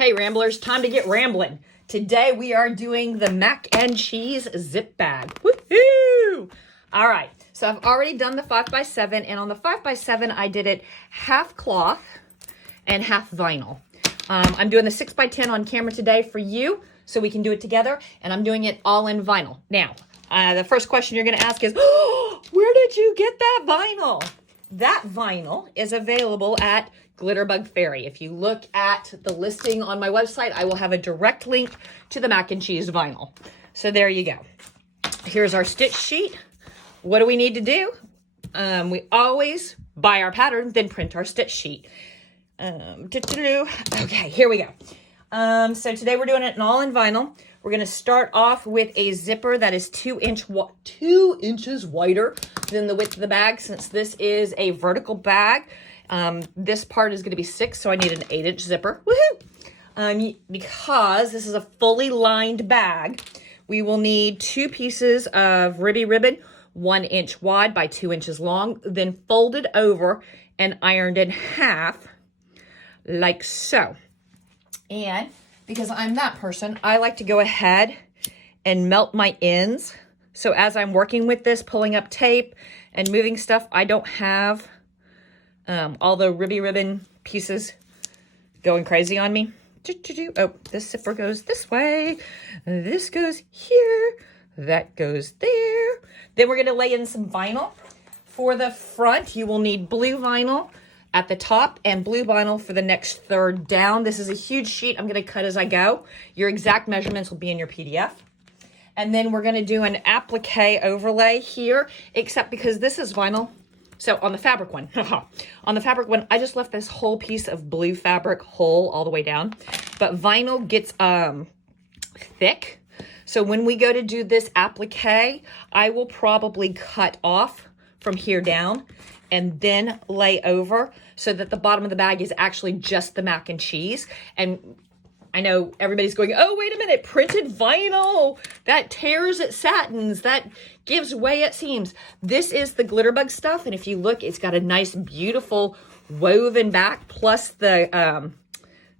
Hey Ramblers, time to get rambling. Today we are doing the mac and cheese zip bag. Woohoo! All right, so I've already done the 5x7, and on the 5x7 I did it half cloth and half vinyl. I'm doing the 6x10 on camera today for you so we can do it together, and I'm doing it all in vinyl. Now, the first question you're gonna ask is, oh, where did you get that vinyl? That vinyl is available at Glitterbug Fairy. If you look at the listing on my website, I will have a direct link to the mac and cheese vinyl. So there you go. Here's our stitch sheet. What do we need to do? We always buy our pattern, then print our stitch sheet. Okay, here we go. So today we're doing it all in vinyl. We're going to start off with a zipper that is 2 inches wider than the width of the bag, since this is a vertical bag. This part is going to be 6, so I need an 8-inch zipper. Woohoo! Because this is a fully lined bag, we will need 2 pieces of ribby ribbon, 1 inch wide by 2 inches long, then folded over and ironed in half, like so. And because I'm that person, I like to go ahead and melt my ends. So as I'm working with this, pulling up tape and moving stuff, I don't have all the ribby ribbon pieces going crazy on me. Oh, this zipper goes this way. This goes here. That goes there. Then we're going to lay in some vinyl. For the front, you will need blue vinyl at the top and blue vinyl for the next third down. This is a huge sheet. I'm going to cut as I go. Your exact measurements will be in your PDF. And then we're going to do an applique overlay here, except because this is vinyl. So on the fabric one, I just left this whole piece of blue fabric whole all the way down. But vinyl gets thick. So when we go to do this applique, I will probably cut off from here down and then lay over so that the bottom of the bag is actually just the mac and cheese. And I know everybody's going, oh, wait a minute, printed vinyl, that tears at satins, that gives way at seams. This is the Glitterbug stuff, and if you look, it's got a nice, beautiful woven back, plus the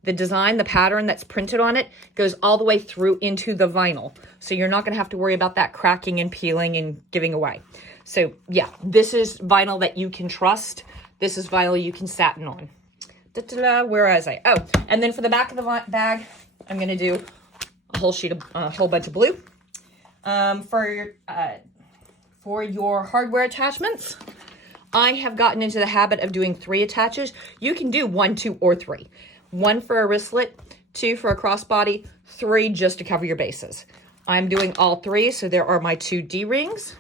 design, the pattern that's printed on it goes all the way through into the vinyl. So you're not gonna have to worry about that cracking and peeling and giving away. So yeah, this is vinyl that you can trust. This is vinyl you can satin on. Where was I? Oh, and then for the back of the bag, I'm going to do a whole bunch of blue. For your hardware attachments, I have gotten into the habit of doing 3 attaches. You can do 1, 2, or 3. 1 for a wristlet, 2 for a crossbody, 3 just to cover your bases. I'm doing all 3, so there are my 2 D-rings,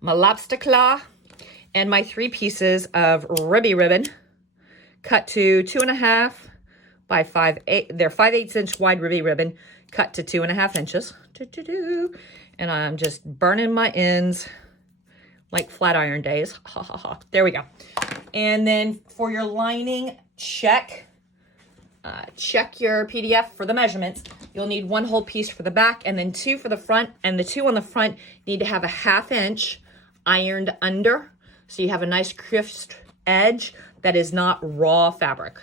my lobster claw, and my 3 pieces of ribby ribbon, cut to 2.5 by 5/8. They're 5/8 inch wide ribby ribbon, cut to 2.5 inches. And I'm just burning my ends like flat iron days. There we go. And then for your lining, check your PDF for the measurements. You'll need 1 whole piece for the back and then 2 for the front. And the 2 on the front need to have a 1/2 inch ironed under, so you have a nice crisp edge that is not raw fabric,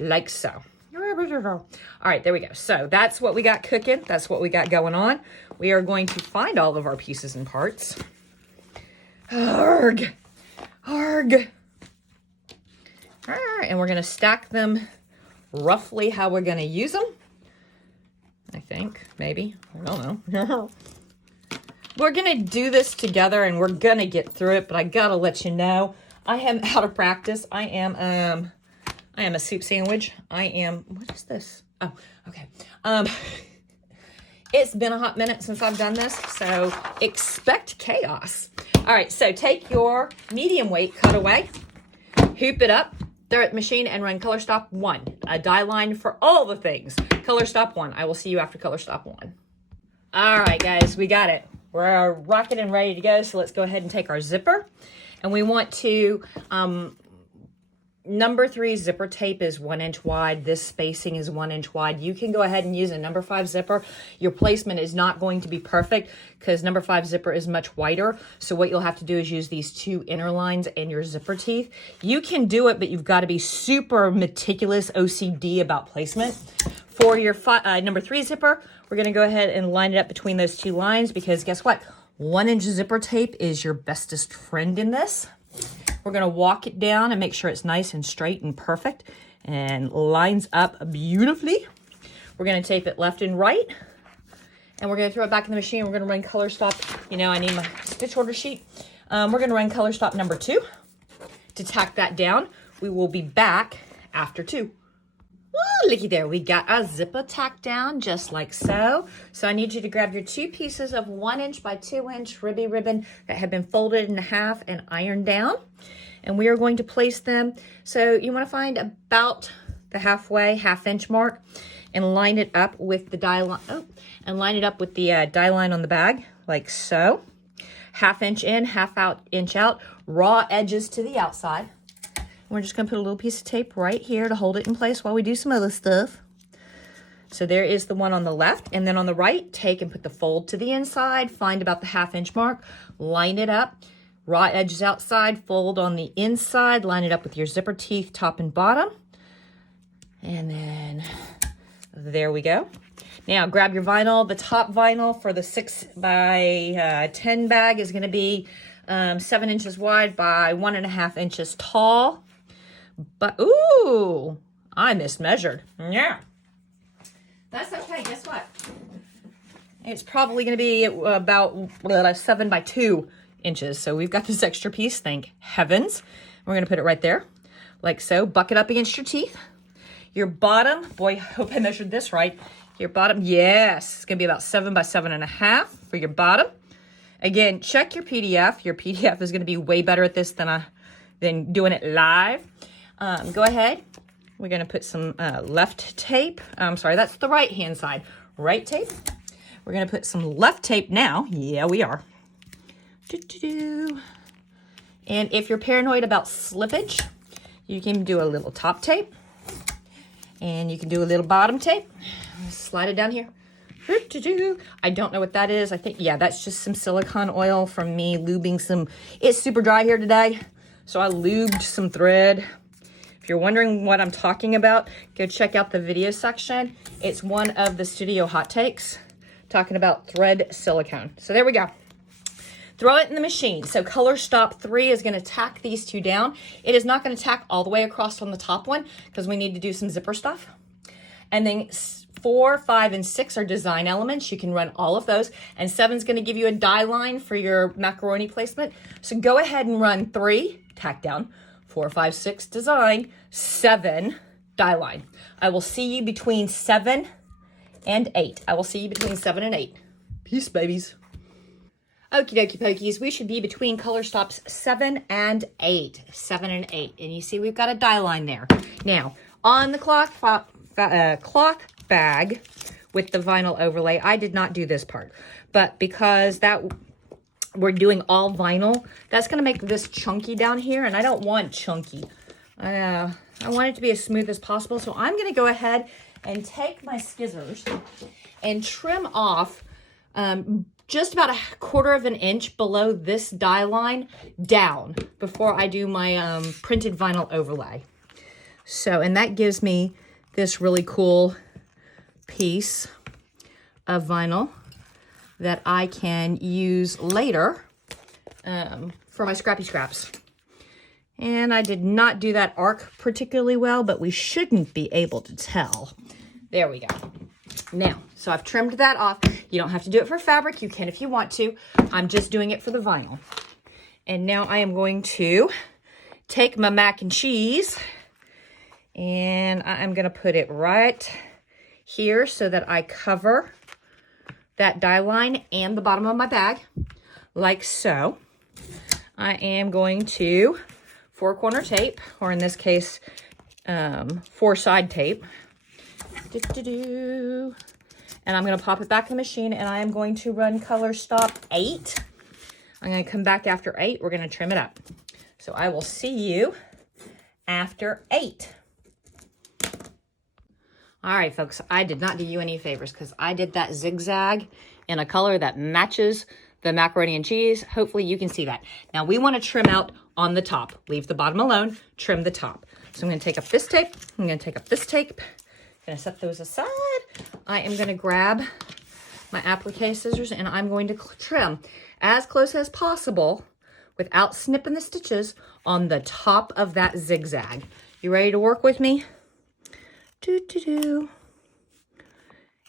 like so. All right, there we go. So that's what we got cooking. That's what we got going on. We are going to find all of our pieces and parts. Arg, arg. All right, and we're gonna stack them roughly how we're gonna use them. I think, maybe, I don't know. We're gonna do this together and we're gonna get through it, but I gotta let you know, I am out of practice. I am a soup sandwich. What is this? Oh, okay. It's been a hot minute since I've done this, so expect chaos. All right, so take your medium weight cutaway, hoop it up, throw it in the machine, and run color stop 1. A die line for all the things. Color stop 1. I will see you after color stop 1. All right, guys, we got it. We're rocking and ready to go, so let's go ahead and take our zipper. And we want to, number 3 zipper tape is 1 inch wide. This spacing is 1 inch wide. You can go ahead and use a number 5 zipper. Your placement is not going to be perfect because number 5 zipper is much wider. So what you'll have to do is use these 2 inner lines and your zipper teeth. You can do it, but you've got to be super meticulous OCD about placement. For your number 3 zipper, we're going to go ahead and line it up between those 2 lines because guess what? 1-inch zipper tape is your bestest friend in this. We're going to walk it down and make sure it's nice and straight and perfect and lines up beautifully. We're going to tape it left and right. And we're going to throw it back in the machine. We're going to run color stop. You know, I need my stitch order sheet. We're going to run color stop number 2 to tack that down. We will be back after 2. Ooh, looky there, we got our zipper tacked down just like so. So I need you to grab your 2 pieces of 1-inch by 2-inch ribby ribbon that have been folded in half and ironed down. And we are going to place them. So you want to find about the half-inch mark and line it up with the die line. Oh, and line it up with the die line on the bag like so. 1/2 inch in, 1/2 inch out, raw edges to the outside. We're just going to put a little piece of tape right here to hold it in place while we do some other stuff. So there is the one on the left. And then on the right, take and put the fold to the inside. Find about the 1/2 inch mark. Line it up. Raw edges outside. Fold on the inside. Line it up with your zipper teeth, top and bottom. And then there we go. Now grab your vinyl. The top vinyl for the 6 by 10 bag is going to be 7 inches wide by 1.5 inches tall. But, ooh, I mismeasured. Yeah. That's okay. Guess what? It's probably going to be about 7 by 2 inches. So we've got this extra piece. Thank heavens. We're going to put it right there, like so. Buck it up against your teeth. Your bottom, boy, I hope I measured this right. Your bottom, yes, it's going to be about 7 by 7.5 for your bottom. Again, check your PDF. Your PDF is going to be way better at this than doing it live. Go ahead. We're going to put some left tape. I'm sorry, that's the right-hand side. Right tape. We're going to put some left tape now. Yeah, we are. And if you're paranoid about slippage, you can do a little top tape. And you can do a little bottom tape. Slide it down here. I don't know what that is. I think, yeah, that's just some silicone oil from me lubing some. It's super dry here today, so I lubed some thread. If you're wondering what I'm talking about, go check out the video section. It's one of the studio hot takes talking about thread silicone. So there we go. Throw it in the machine. So color stop 3 is going to tack these 2 down. It is not going to tack all the way across on the top one because we need to do some zipper stuff. And then 4, 5, and 6 are design elements. You can run all of those. And 7 is going to give you a die line for your macaroni placement. So go ahead and run 3, tack down, 4, 5, 6, design, 7, die line. I will see you between 7 and 8. I will see you between 7 and 8. Peace, babies. Okie dokie pokies, we should be between color stops 7 and 8. 7 and 8. And you see we've got a die line there. Now, on the cloth bag with the vinyl overlay, I did not do this part. But because we're doing all vinyl, that's going to make this chunky down here. And I don't want chunky. I want it to be as smooth as possible. So I'm going to go ahead and take my scissors and trim off just about 1/4 inch below this die line down before I do my printed vinyl overlay. So, and that gives me this really cool piece of vinyl that I can use later for my scrappy scraps. And I did not do that arc particularly well, but we shouldn't be able to tell. There we go. Now, so I've trimmed that off. You don't have to do it for fabric. You can if you want to. I'm just doing it for the vinyl. And now I am going to take my mac and cheese and I'm going to put it right here so that I cover that die line and the bottom of my bag like so. I am going to 4-corner tape, or in this case, 4-side tape. And I'm going to pop it back in the machine and I am going to run color stop 8. I'm going to come back after 8. We're going to trim it up. So I will see you after 8. All right, folks, I did not do you any favors because I did that zigzag in a color that matches the macaroni and cheese. Hopefully you can see that. Now we want to trim out on the top. Leave the bottom alone, trim the top. So I'm going to take up this tape. I'm going to take up this tape. Gonna set those aside. I am gonna grab my applique scissors and I'm going to trim as close as possible without snipping the stitches on the top of that zigzag. You ready to work with me?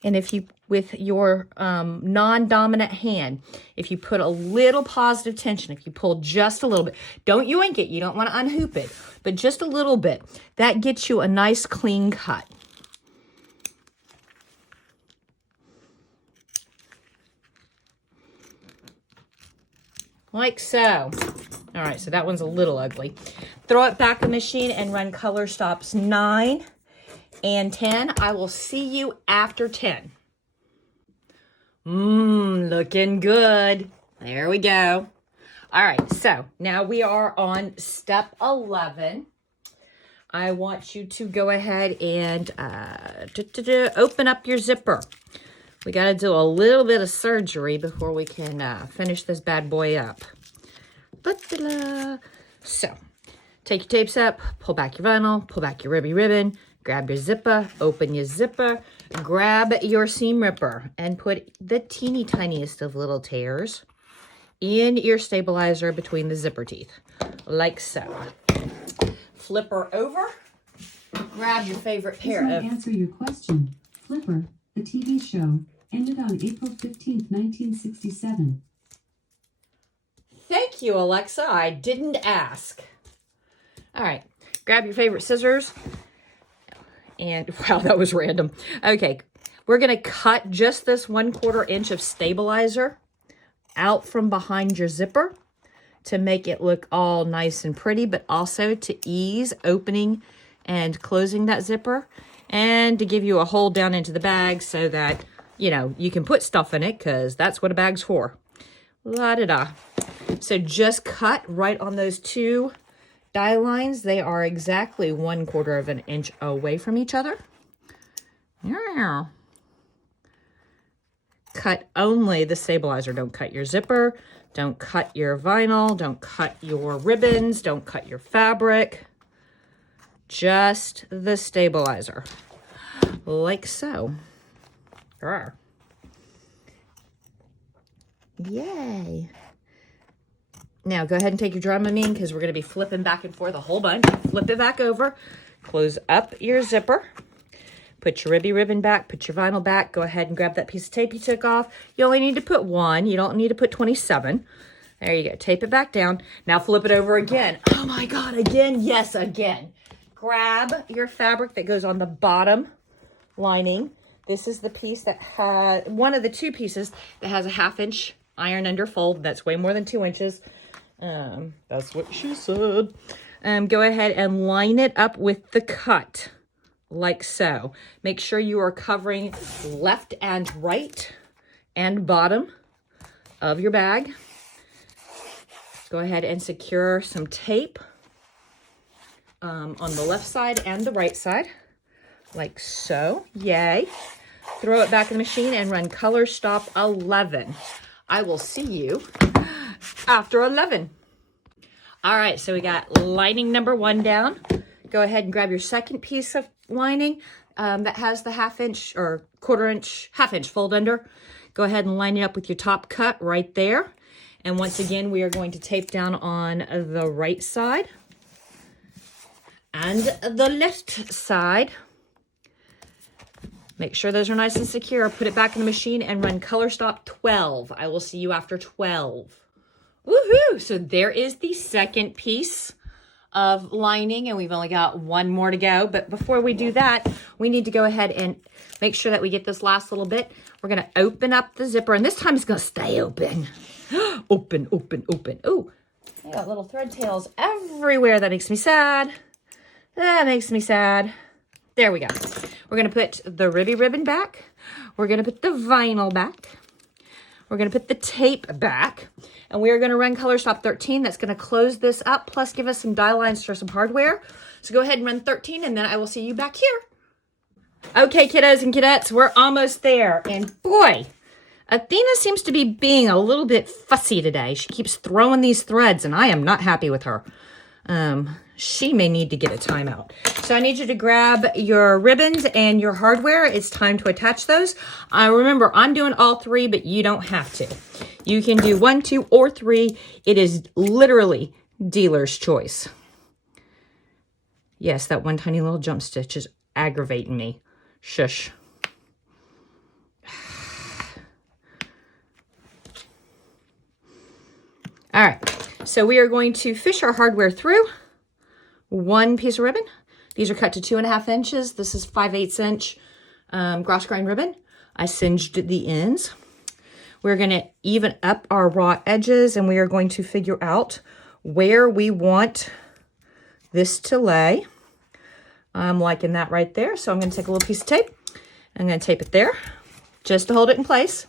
And if you, with your non-dominant hand, if you put a little positive tension, if you pull just a little bit, don't yoink it, you don't want to unhoop it, but just a little bit, that gets you a nice clean cut. Like so. All right, so that one's a little ugly. Throw it back in the machine and run color stops 9 and 10. I will see you after 10. Looking good. There we go. All right, so now we are on step 11. I want you to go ahead and open up your zipper. We got to do a little bit of surgery before we can finish this bad boy up. So, take your tapes up, pull back your vinyl, pull back your ribby ribbon, grab your zipper, open your zipper, grab your seam ripper, and put the teeny tiniest of little tears in your stabilizer between the zipper teeth, like so. Flip her over, grab your favorite pair of... To answer your question, Flipper, the TV show, ended on April 15th, 1967. Thank you, Alexa. I didn't ask. All right. Grab your favorite scissors. And, wow, that was random. Okay. We're going to cut just this 1/4 inch of stabilizer out from behind your zipper to make it look all nice and pretty, but also to ease opening and closing that zipper and to give you a hole down into the bag so that, you know, you can put stuff in it because that's what a bag's for. La-da-da. So just cut right on those two die lines. They are exactly 1/4 of an inch away from each other. Yeah. Cut only the stabilizer. Don't cut your zipper. Don't cut your vinyl. Don't cut your ribbons. Don't cut your fabric. Just the stabilizer. Like so. Rawr. Yay. Now, go ahead and take your Dramamine because we're going to be flipping back and forth a whole bunch. Flip it back over. Close up your zipper. Put your ribby ribbon back. Put your vinyl back. Go ahead and grab that piece of tape you took off. You only need to put 1. You don't need to put 27. There you go. Tape it back down. Now, flip it over again. Oh, my God. Again. Yes, again. Grab your fabric that goes on the bottom lining. This is the piece that has, one of the 2 pieces that has a 1/2 inch iron under fold. That's way more than 2 inches. That's what she said. Go ahead and line it up with the cut, like so. Make sure you are covering left and right and bottom of your bag. Go ahead and secure some tape on the left side and the right side, like so. Yay. Throw it back in the machine and run color stop 11. I will see you after 11. All right, so we got lining number 1 down. Go ahead and grab your second piece of lining that has the 1/2 inch or 1/4 inch, 1/2 inch fold under. Go ahead and line it up with your top cut right there. And once again, we are going to tape down on the right side and the left side. Make sure those are nice and secure. Put it back in the machine and run color stop 12. I will see you after 12. Woohoo! So there is the second piece of lining, and we've only got 1 more to go. But before we do that, we need to go ahead and make sure that we get this last little bit. We're going to open up the zipper, and this time it's going to stay open. Open, open, open. Ooh, I got little thread tails everywhere. That makes me sad. That makes me sad. There we go. We're going to put the ribby ribbon back. We're going to put the vinyl back. We're going to put the tape back. And we are going to run color stop 13. That's going to close this up, plus give us some die lines for some hardware. So go ahead and run 13, and then I will see you back here. Okay, kiddos and kidettes, we're almost there. And boy, Athena seems to be being a little bit fussy today. She keeps throwing these threads, and I am not happy with her. she may need to get a timeout. So I need you to grab your ribbons and your hardware. It's time to attach those. Remember, I'm doing all 3, but you don't have to. You can do 1, 2, or 3. It is literally dealer's choice. Yes, that one tiny little jump stitch is aggravating me. Shush. All right, so we are going to fish our hardware through 1 piece of ribbon. These are cut to 2.5 inches. This is 5/8 inch gross grain ribbon. I singed the ends. We're going to even up our raw edges, and we are going to figure out where we want this to lay. I'm liking that right there, so I'm going to take a little piece of tape. I'm going to tape it there just to hold it in place.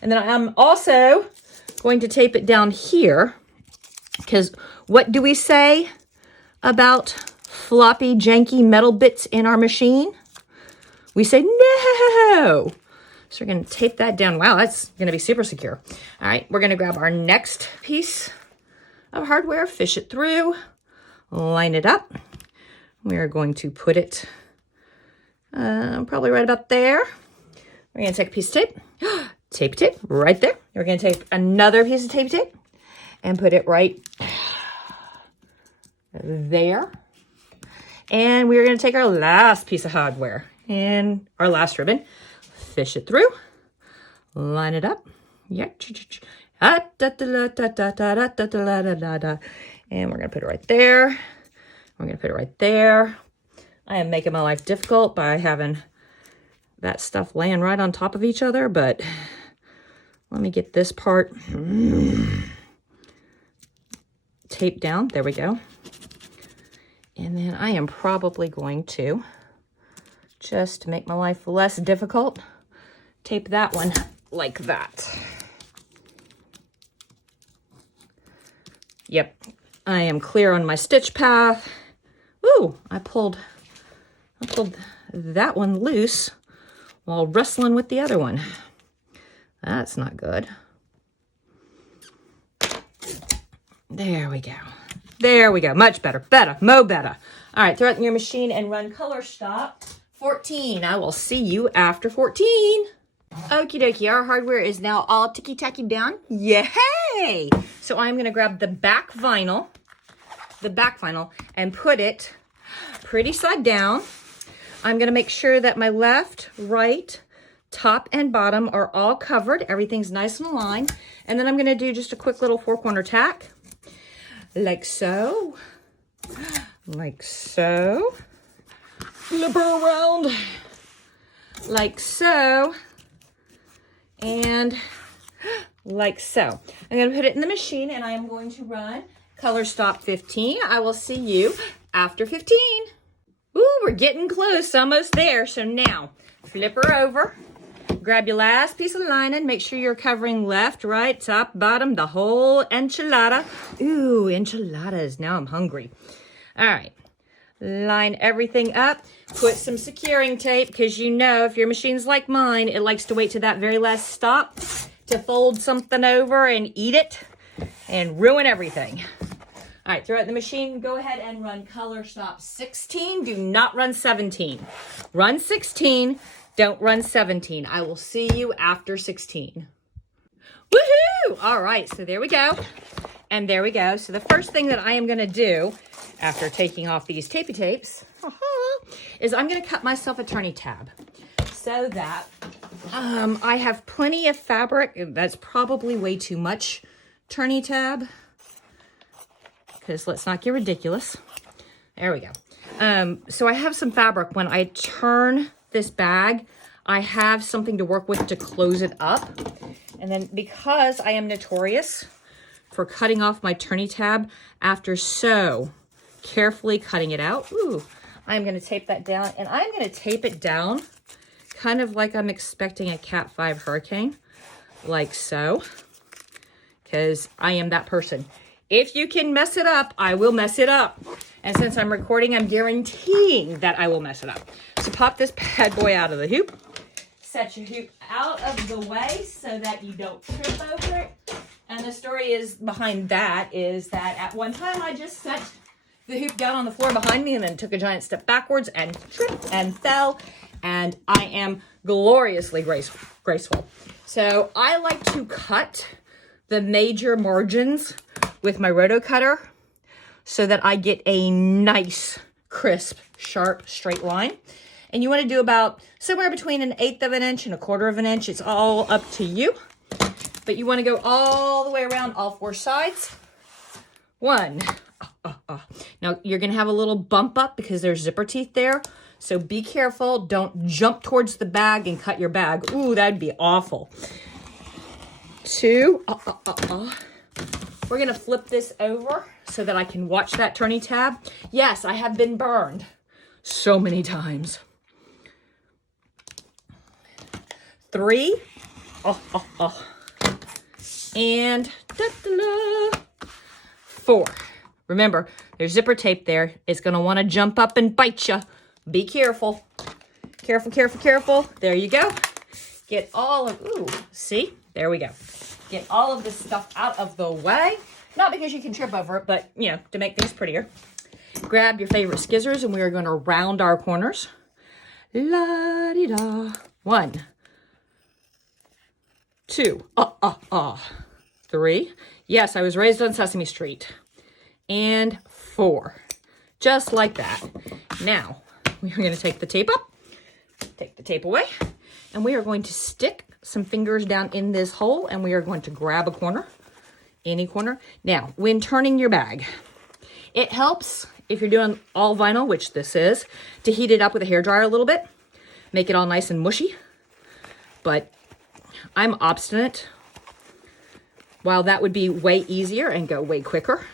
And then I'm also going to tape it down here, because what do we say about floppy, janky metal bits in our machine? We say no. So we're going to tape that down. Wow, that's going to be super secure. All right, we're going to grab our next piece of hardware, fish it through, line it up. We are going to put it probably right about there. We're going to take a piece of tape, tape right there. We're going to take another piece of tape and put it right there. And we're going to take our last piece of hardware and our last ribbon, fish it through, line it up. Yeah. And we're going to put it right there. We're going to put it right there. I am making my life difficult by having that stuff laying right on top of each other, but let me get this part taped down. There we go. And then I am probably going to, just to make my life less difficult, tape that one like that. Yep, I am clear on my stitch path. Ooh, I pulled that one loose while wrestling with the other one. That's not good. There we go. There we go. Much better. Better. Mo better. All right, throw it in your machine and run color stop 14. I will see you after 14. Okie dokie, our hardware is now all ticky-tacky down. Yay! So I'm going to grab the back vinyl, and put it pretty side down. I'm going to make sure that my left, right, top, and bottom are all covered. Everything's nice and aligned. And then I'm going to do just a quick little 4-corner tack, like so, like so. Flip her around, like so, and like so. I'm going to put it in the machine, and I am going to run color stop 15. I will see you after 15. Ooh, we're getting close, almost there. So now, flip her over, grab your last piece of lining, make sure you're covering left, right, top, bottom, the whole enchilada. Ooh, enchiladas, now I'm hungry. All right, line everything up, put some securing tape, because you know if your machine's like mine, it likes to wait to that very last stop to fold something over and eat it and ruin everything. All right, throw it in the machine. Go ahead and run color stop 16. Do not run 17. Run 16. Don't run 17. I will see you after 16. Woohoo! All right, so there we go. And there we go. So the first thing that I am going to do after taking off these tapey tapes is I'm going to cut myself a turning tab so that I have plenty of fabric. That's probably way too much turning tab, because let's not get ridiculous. There we go. So I have some fabric. When I turn this bag, I have something to work with to close it up. And then because I am notorious for cutting off my turning tab after so carefully cutting it out, ooh, I'm going to tape that down. And I'm going to tape it down kind of like I'm expecting a Cat 5 hurricane, like so, because I am that person. If you can mess it up, I will mess it up. And since I'm recording, I'm guaranteeing that I will mess it up. So pop this bad boy out of the hoop. Set your hoop out of the way so that you don't trip over it. And the story is behind that is that at one time I just set the hoop down on the floor behind me and then took a giant step backwards and tripped and fell. And I am gloriously graceful. So I like to cut the major margins with my roto cutter so that I get a nice, crisp, sharp, straight line. And you want to do about somewhere between 1/8 of an inch and 1/4 of an inch. It's all up to you. But you want to go all the way around all 4 sides. 1. Now, you're going to have a little bump up because there's zipper teeth there. So be careful. Don't jump towards the bag and cut your bag. Ooh, that'd be awful. 2. We're going to flip this over so that I can watch that turning tab. Yes, I have been burned so many times. 3. And 4. Remember, there's zipper tape there. It's going to want to jump up and bite you. Be careful. Careful, careful, careful. There you go. Get all of, ooh, see? There we go. Get all of this stuff out of the way. Not because you can trip over it, but, you know, to make things prettier. Grab your favorite scissors, and we are going to round our corners. La-di-da. 1, 2, 3. Yes, I was raised on Sesame Street. And 4. Just like that. Now, we are going to take the tape up, take the tape away, and we are going to stick some fingers down in this hole, and we are going to grab a corner, any corner. Now, when turning your bag, it helps if you're doing all vinyl, which this is, to heat it up with a hairdryer a little bit, make it all nice and mushy. But I'm obstinate. While that would be way easier and go way quicker,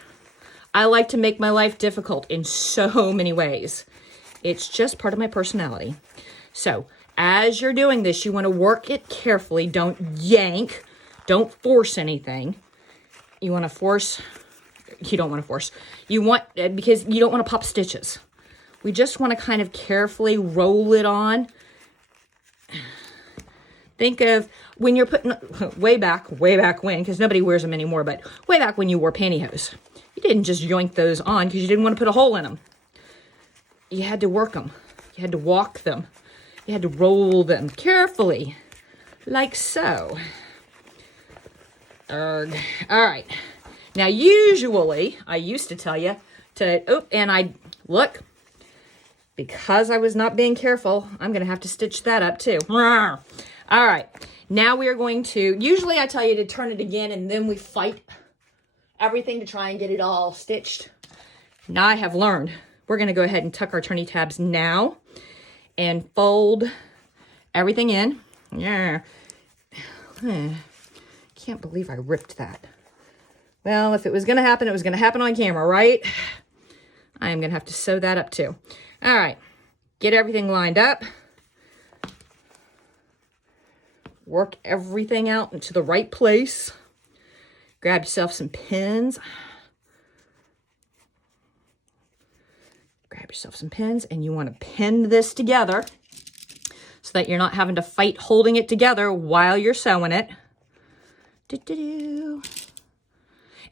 I like to make my life difficult in so many ways. It's just part of my personality. So as you're doing this, you want to work it carefully. Don't yank. Don't force anything. You want to force. You don't want to force. You want, because you don't want to pop stitches. We just want to kind of carefully roll it on. Think of when you're putting, way back when, because nobody wears them anymore, but way back when you wore pantyhose. You didn't just yoink those on because you didn't want to put a hole in them. You had to work them. You had to walk them. You had to roll them carefully, like so. All right. Now, usually, I used to tell you to, and I, look, because I was not being careful, I'm going to have to stitch that up too. All right. Now we are going to, usually I tell you to turn it again and then we fight everything to try and get it all stitched. Now I have learned. We're going to go ahead and tuck our turning tabs now and fold everything in. Yeah. Can't believe I ripped that. Well, if it was going to happen, it was going to happen on camera, right? I am going to have to sew that up too. All right. Get everything lined up. Work everything out into the right place. Grab yourself some pins. Grab yourself some pins, and you want to pin this together so that you're not having to fight holding it together while you're sewing it.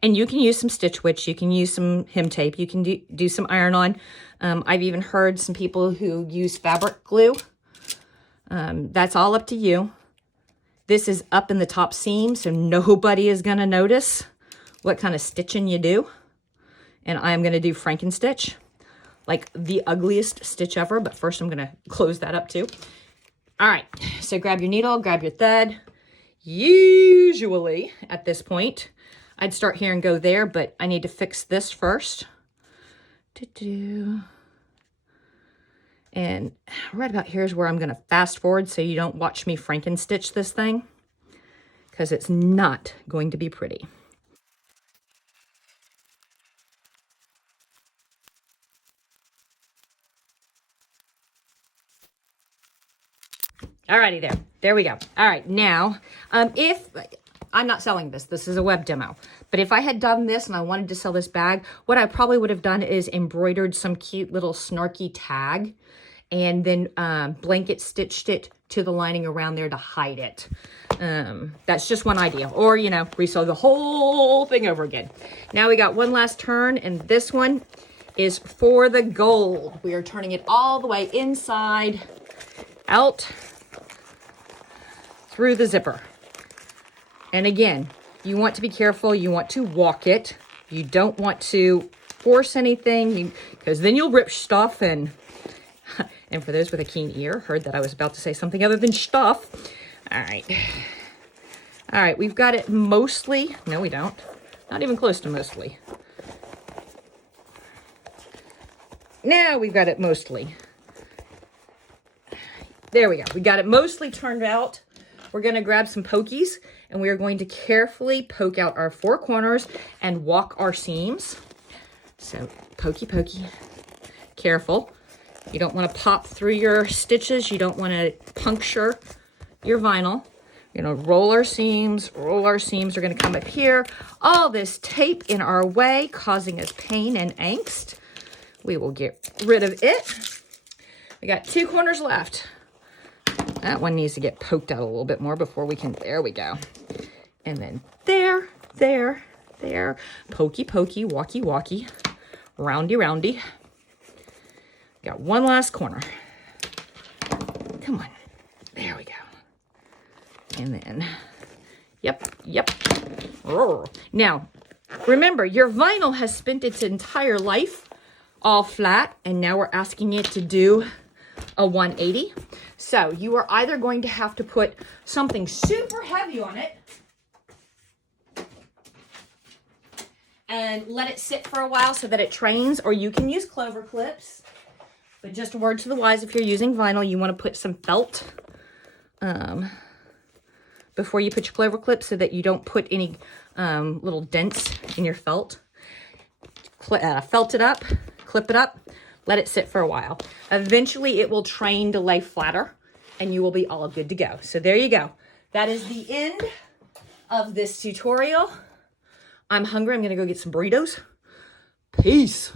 And you can use some Stitch Witch. You can use some hem tape. You can do some iron-on. I've even heard some people who use fabric glue. That's all up to you. This is up in the top seam, so nobody is going to notice what kind of stitching you do. And I'm going to do Frankenstitch, like the ugliest stitch ever. But first, I'm going to close that up too. All right, so grab your needle, grab your thread. Usually, at this point, I'd start here and go there, but I need to fix this first. And right about here is where I'm going to fast forward so you don't watch me Frankenstitch this thing, because it's not going to be pretty. Alrighty there. There we go. All right, now, if I'm not selling this, this is a web demo, but if I had done this and I wanted to sell this bag, what I probably would have done is embroidered some cute little snarky tag and then blanket stitched it to the lining around there to hide it. That's just one idea. Or, you know, resew the whole thing over again. Now we got one last turn, and this one, is for the gold. We are turning it all the way inside out through the zipper. And again, you want to be careful. You want to walk it. You don't want to force anything because then you'll rip stuff. And for those with a keen ear, heard that I was about to say something other than stuff. All right. All right, we've got it mostly. No, we don't. Not even close to mostly. Now we've got it mostly. There we go. We got it mostly turned out. We're going to grab some pokies and we are going to carefully poke out our four corners and walk our seams. So pokey, pokey. Careful. You don't want to pop through your stitches. You don't want to puncture your vinyl. We're going to roll our seams. Roll our seams. We're going to come up here. All this tape in our way, causing us pain and angst. We will get rid of it. We got two corners left. That one needs to get poked out a little bit more before we can, there we go. And then there, there, there. Pokey, pokey, walkie, walkie. Roundy, roundy. Got one last corner. Come on. There we go. And then, yep. Now, remember, your vinyl has spent its entire life all flat, and now we're asking it to do a 180. So you are either going to have to put something super heavy on it and let it sit for a while so that it trains, or you can use clover clips. But just a word to the wise, if you're using vinyl, you want to put some felt before you put your clover clips so that you don't put any little dents in your felt. Felt it up, clip it up, let it sit for a while. Eventually it will train to lay flatter and you will be all good to go. So there you go. That is the end of this tutorial. I'm hungry. I'm going to go get some burritos. Peace.